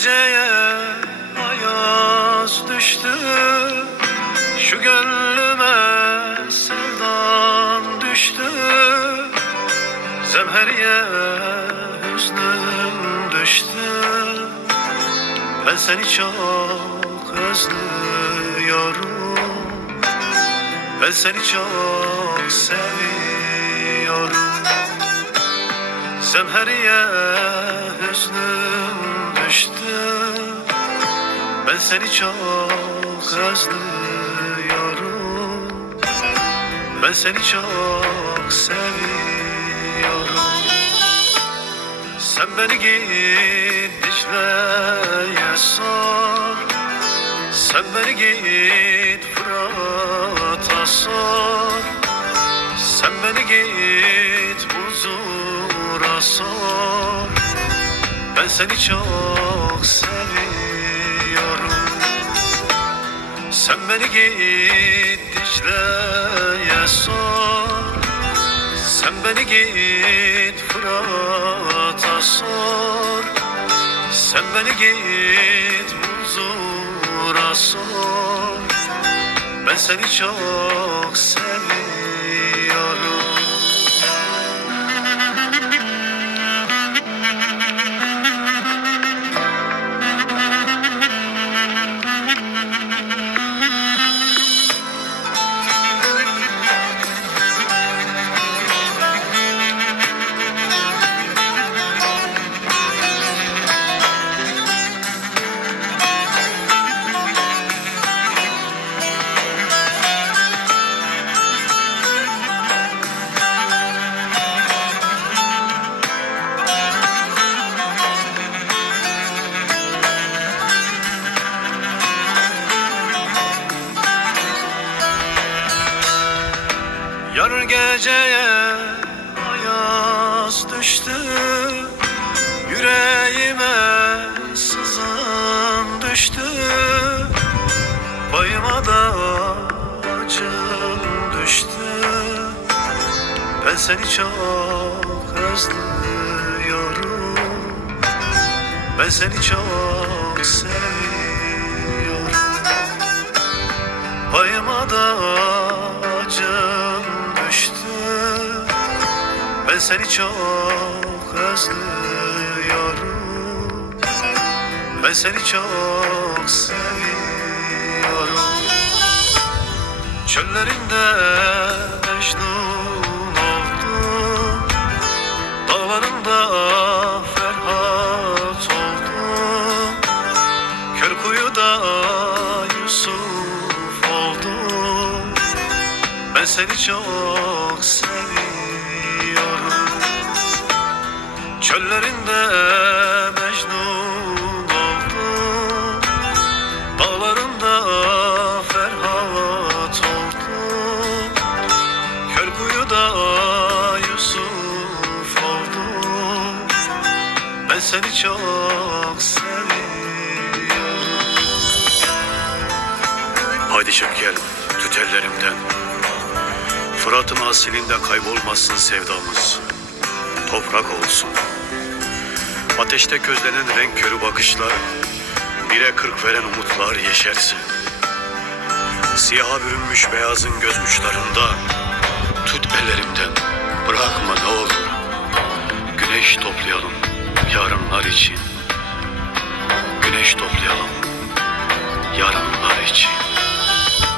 geceye ayaz düştü. Şu gönlüme sevdan düştü. Zemheriye hüznüm düştü. Ben seni çok özlüyorum. Ben seni çok seviyorum. Zemheriye hüznüm Ben seni çok özlüyorum. Ben seni çok seviyorum. Sen beni git Dicle'ye sor. Sen beni git Fırat'a sor. Sen beni git huzura sor. Ben seni çok seviyorum Sen beni git Dicle'ye sor. Sen beni git Fırat'a sor. Sen beni git huzura sor. Ben seni çok seviyorum Yar geceye ayaz düştü Yüreğime sızan düştü. Payıma da acım düştü. Ben seni çok özlüyorum. Ben seni çok seviyorum. Payıma da seni çok özlüyorum. Ben seni çok seviyorum. Çöllerinde Mecnun oldum. Dağlarında Ferhat oldum. Kör kuyuda Yusuf oldum. Ben seni çok seviyorum Çöllerinde Mecnun oldum Dağlarında Ferhat oldum Kör kuyuda Yusuf oldum Ben seni çok seviyorum. Haydi çekelim tüt ellerimden. Fırat'ın asilinde kaybolmasın sevdamız. Toprak olsun Ateşte közlenen renk körü bakışlar Bire kırk veren umutlar yeşersin Siyaha bürünmüş beyazın göz uçlarında Tut ellerimden bırakma ne olur. Güneş toplayalım yarınlar için